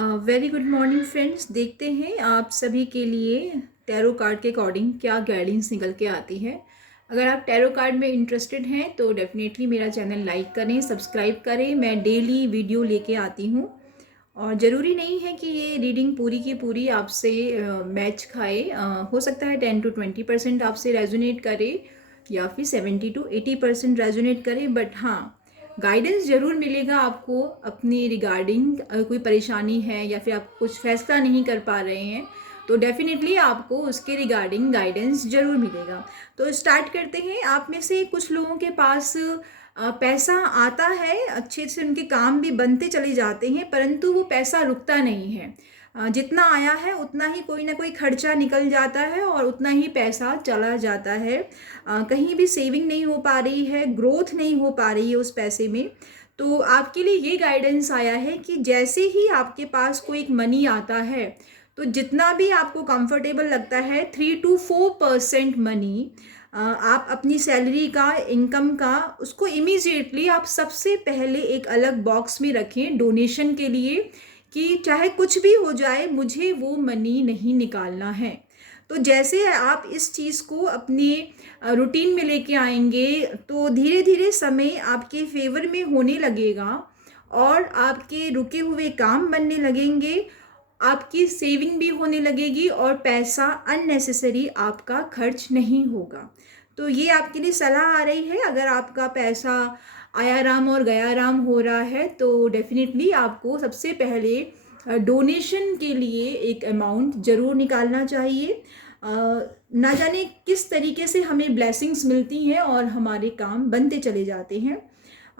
Very good morning friends. देखते हैं आप सभी के लिए टैरो कार्ड के अकॉर्डिंग क्या गाइडेंस निकल के आती है। अगर आप टैरो कार्ड में इंटरेस्टेड हैं तो डेफिनेटली मेरा चैनल लाइक करें, सब्सक्राइब करें। मैं डेली वीडियो लेके आती हूँ और ज़रूरी नहीं है कि ये रीडिंग पूरी की पूरी आपसे मैच खाए। हो सकता है 10 to 20% आपसे रेजोनेट करे या फिर 70 to 80% रेजोनेट करे, बट हाँ, गाइडेंस ज़रूर मिलेगा आपको अपनी रिगार्डिंग। कोई परेशानी है या फिर आप कुछ फैसला नहीं कर पा रहे हैं तो डेफिनेटली आपको उसके रिगार्डिंग गाइडेंस ज़रूर मिलेगा। तो स्टार्ट करते हैं। आप में से कुछ लोगों के पास पैसा आता है, अच्छे से उनके काम भी बनते चले जाते हैं, परंतु वो पैसा रुकता नहीं है। जितना आया है उतना ही कोई ना कोई खर्चा निकल जाता है और उतना ही पैसा चला जाता है। कहीं भी सेविंग नहीं हो पा रही है, ग्रोथ नहीं हो पा रही है उस पैसे में। तो आपके लिए ये गाइडेंस आया है कि जैसे ही आपके पास कोई एक मनी आता है तो जितना भी आपको कंफर्टेबल लगता है 3 to 4% मनी आप अपनी सैलरी का, इनकम का, उसको इमीजिएटली आप सबसे पहले एक अलग बॉक्स में रखें डोनेशन के लिए, कि चाहे कुछ भी हो जाए मुझे वो मनी नहीं निकालना है। तो जैसे आप इस चीज़ को अपने रूटीन में लेके आएंगे तो धीरे धीरे समय आपके फेवर में होने लगेगा और आपके रुके हुए काम बनने लगेंगे, आपकी सेविंग भी होने लगेगी और पैसा अननेसेसरी आपका खर्च नहीं होगा। तो ये आपके लिए सलाह आ रही है। अगर आपका पैसा आया राम और गया राम हो रहा है तो डेफिनेटली आपको सबसे पहले डोनेशन के लिए एक अमाउंट ज़रूर निकालना चाहिए। ना जाने किस तरीके से हमें ब्लेसिंग्स मिलती हैं और हमारे काम बनते चले जाते हैं।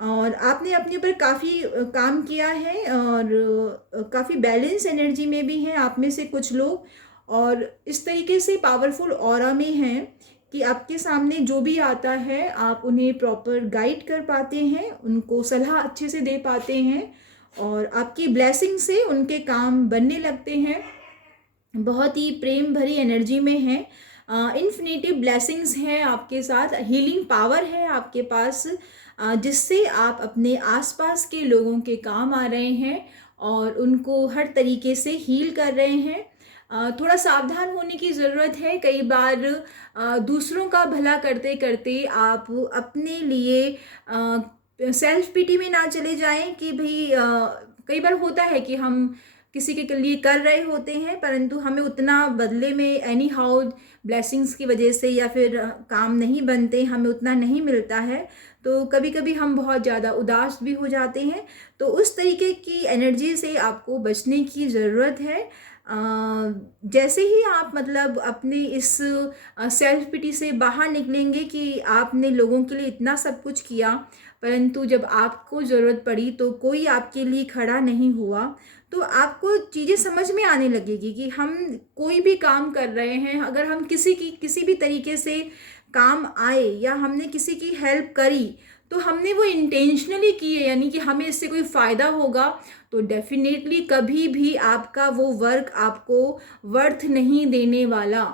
और आपने अपने ऊपर काफ़ी काम किया है और काफ़ी बैलेंस एनर्जी में भी हैं आप में से कुछ लोग, और इस तरीके से पावरफुल ऑरा में हैं कि आपके सामने जो भी आता है आप उन्हें प्रॉपर गाइड कर पाते हैं, उनको सलाह अच्छे से दे पाते हैं और आपकी ब्लेसिंग से उनके काम बनने लगते हैं। बहुत ही प्रेम भरी एनर्जी में है। इन्फिनिटिव ब्लेसिंग्स हैं आपके साथ, हीलिंग पावर है आपके पास, जिससे आप अपने आसपास के लोगों के काम आ रहे हैं और उनको हर तरीके से हील कर रहे हैं। थोड़ा सावधान होने की ज़रूरत है। कई बार दूसरों का भला करते करते आप अपने लिए सेल्फ पिटी में ना चले जाएं कि भाई कई बार होता है कि हम किसी के लिए कर रहे होते हैं परंतु हमें उतना बदले में एनी हाउ ब्लेसिंग्स की वजह से या फिर काम नहीं बनते, हमें उतना नहीं मिलता है, तो कभी कभी हम बहुत ज़्यादा उदास भी हो जाते हैं। तो उस तरीके की एनर्जी से आपको बचने की ज़रूरत है। जैसे ही आप मतलब अपने इस सेल्फ पिटी से बाहर निकलेंगे कि आपने लोगों के लिए इतना सब कुछ किया परंतु जब आपको ज़रूरत पड़ी तो कोई आपके लिए खड़ा नहीं हुआ, तो आपको चीज़ें समझ में आने लगेगी कि हम कोई भी काम कर रहे हैं, अगर हम किसी भी तरीके से काम आए या हमने किसी की हेल्प करी तो हमने वो इंटेंशनली की है, यानी कि हमें इससे कोई फ़ायदा होगा, तो डेफिनेटली कभी भी आपका वो वर्क आपको वर्थ नहीं देने वाला।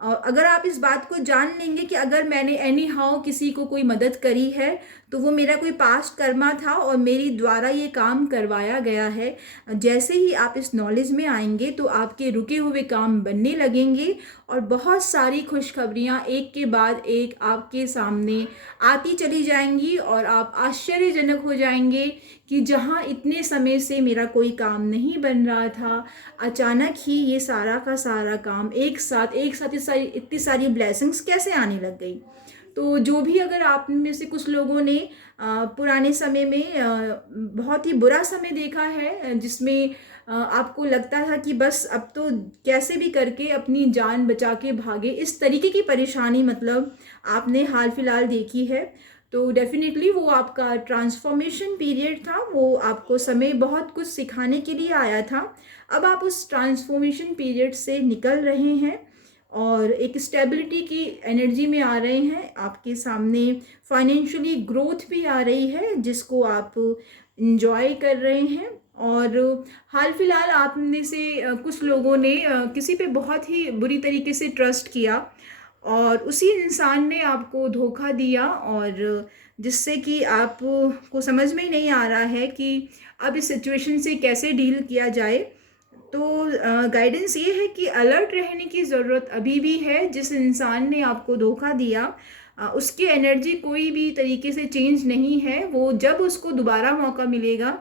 और अगर आप इस बात को जान लेंगे कि अगर मैंने एनी हाउ किसी को कोई मदद करी है तो वो मेरा कोई पास्ट कर्मा था और मेरी द्वारा ये काम करवाया गया है, जैसे ही आप इस नॉलेज में आएंगे तो आपके रुके हुए काम बनने लगेंगे और बहुत सारी खुशखबरियाँ एक के बाद एक आपके सामने आती चली जाएंगी और आप आश्चर्यजनक हो जाएंगे कि जहाँ इतने समय से मेरा कोई काम नहीं बन रहा था, अचानक ही ये सारा का सारा काम एक साथ इतनी सारी ब्लेसिंग्स कैसे आने लग गई। तो जो भी, अगर आप में से कुछ लोगों ने पुराने समय में बहुत ही बुरा समय देखा है जिसमें आपको लगता था कि बस अब तो कैसे भी करके अपनी जान बचा के भागे, इस तरीके की परेशानी मतलब आपने हाल फिलहाल देखी है, तो डेफिनेटली वो आपका ट्रांसफॉर्मेशन पीरियड था। वो आपको समय बहुत कुछ सिखाने के लिए आया था। अब आप उस ट्रांसफॉर्मेशन पीरियड से निकल रहे हैं और एक स्टेबिलिटी की एनर्जी में आ रहे हैं। आपके सामने फाइनेंशियली ग्रोथ भी आ रही है जिसको आप इंजॉय कर रहे हैं। और हाल फिलहाल आप में से कुछ लोगों ने किसी पे बहुत ही बुरी तरीके से ट्रस्ट किया और उसी इंसान ने आपको धोखा दिया, और जिससे कि आपको समझ में नहीं आ रहा है कि अब इस सिचुएशन से कैसे डील किया जाए। तो गाइडेंस ये है कि अलर्ट रहने की ज़रूरत अभी भी है। जिस इंसान ने आपको धोखा दिया उसकी एनर्जी कोई भी तरीके से चेंज नहीं है। वो जब उसको दोबारा मौका मिलेगा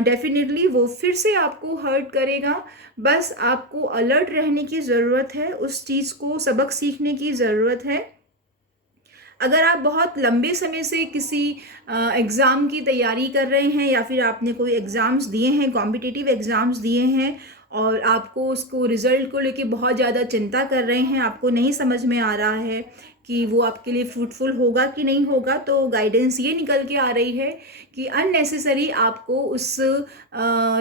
डेफिनेटली वो फिर से आपको हर्ट करेगा। बस आपको अलर्ट रहने की ज़रूरत है, उस चीज़ को सबक सीखने की ज़रूरत है। अगर आप बहुत लंबे समय से किसी एग्ज़ाम की तैयारी कर रहे हैं या फिर आपने कोई एग्ज़ाम्स दिए हैं, कॉम्पिटिटिव एग्ज़ाम्स दिए हैं और आपको उसको रिज़ल्ट को लेके बहुत ज़्यादा चिंता कर रहे हैं, आपको नहीं समझ में आ रहा है कि वो आपके लिए फ्रूटफुल होगा कि नहीं होगा, तो गाइडेंस ये निकल के आ रही है कि अननेसेसरी आपको उस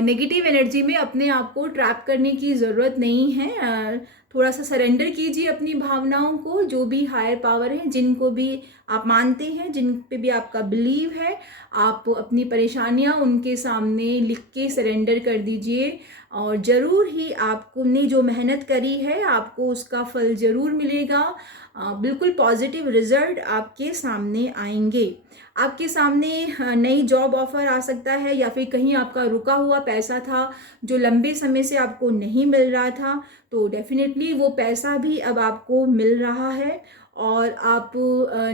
नेगेटिव एनर्जी में अपने आप को ट्रैप करने की ज़रूरत नहीं है। थोड़ा सा सरेंडर कीजिए अपनी भावनाओं को, जो भी हायर पावर है, जिनको भी आप मानते हैं, जिन पे भी आपका बिलीव है, आप अपनी परेशानियां उनके सामने लिख के सरेंडर कर दीजिए और ज़रूर ही आपने जो मेहनत करी है आपको उसका फल ज़रूर मिलेगा। बिल्कुल पॉजिटिव रिजल्ट आपके सामने आएंगे। आपके सामने नई जॉब ऑफर आ सकता है या फिर कहीं आपका रुका हुआ पैसा था जो लंबे समय से आपको नहीं मिल रहा था, तो डेफिनेटली वो पैसा भी अब आपको मिल रहा है और आप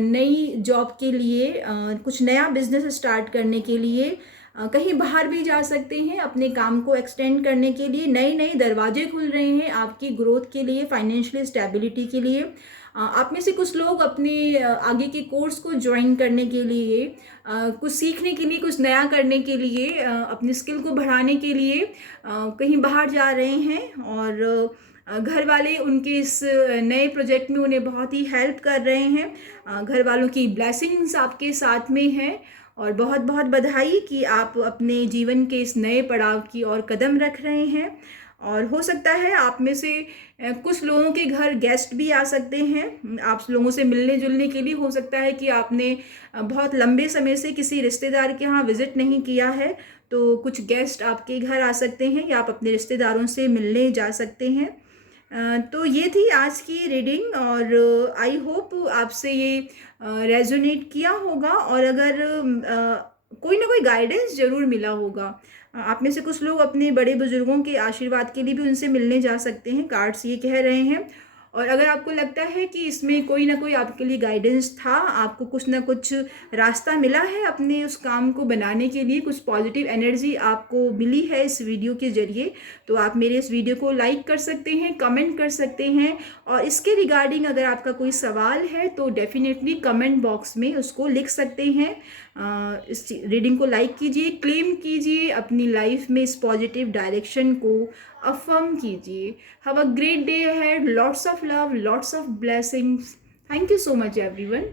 नई जॉब के लिए कुछ नया बिजनेस स्टार्ट करने के लिए कहीं बाहर भी जा सकते हैं। अपने काम को एक्सटेंड करने के लिए नए नए दरवाजे खुल रहे हैं आपकी ग्रोथ के लिए, फाइनेंशियल स्टेबिलिटी के लिए। आप में से कुछ लोग अपने आगे के कोर्स को ज्वाइन करने के लिए, कुछ सीखने के लिए, कुछ नया करने के लिए, अपनी स्किल को बढ़ाने के लिए कहीं बाहर जा रहे हैं और घर वाले उनके इस नए प्रोजेक्ट में उन्हें बहुत ही हेल्प कर रहे हैं। घर वालों की ब्लेसिंग्स आपके साथ में है और बहुत बहुत बधाई कि आप अपने जीवन के इस नए पड़ाव की ओर कदम रख रहे हैं। और हो सकता है आप में से कुछ लोगों के घर गेस्ट भी आ सकते हैं। आप लोगों से मिलने जुलने के लिए हो सकता है कि आपने बहुत लंबे समय से किसी रिश्तेदार के यहाँ विजिट नहीं किया है, तो कुछ गेस्ट आपके घर आ सकते हैं या आप अपने रिश्तेदारों से मिलने जा सकते हैं। तो ये थी आज की रीडिंग और आई होप आपसे ये रेजोनेट किया होगा और अगर कोई ना कोई गाइडेंस ज़रूर मिला होगा। आप में से कुछ लोग अपने बड़े बुजुर्गों के आशीर्वाद के लिए भी उनसे मिलने जा सकते हैं, कार्ड्स ये कह रहे हैं। और अगर आपको लगता है कि इसमें कोई ना कोई आपके लिए गाइडेंस था, आपको कुछ ना कुछ रास्ता मिला है अपने उस काम को बनाने के लिए, कुछ पॉजिटिव एनर्जी आपको मिली है इस वीडियो के ज़रिए, तो आप मेरे इस वीडियो को लाइक कर सकते हैं, कमेंट कर सकते हैं और इसके रिगार्डिंग अगर आपका कोई सवाल है तो डेफिनेटली कमेंट बॉक्स में उसको लिख सकते हैं। इस रीडिंग को लाइक कीजिए, क्लेम कीजिए, अपनी लाइफ में इस पॉजिटिव डायरेक्शन को अफर्म कीजिए। Have a great day ahead, lots of love, lots of blessings. Thank you so much everyone.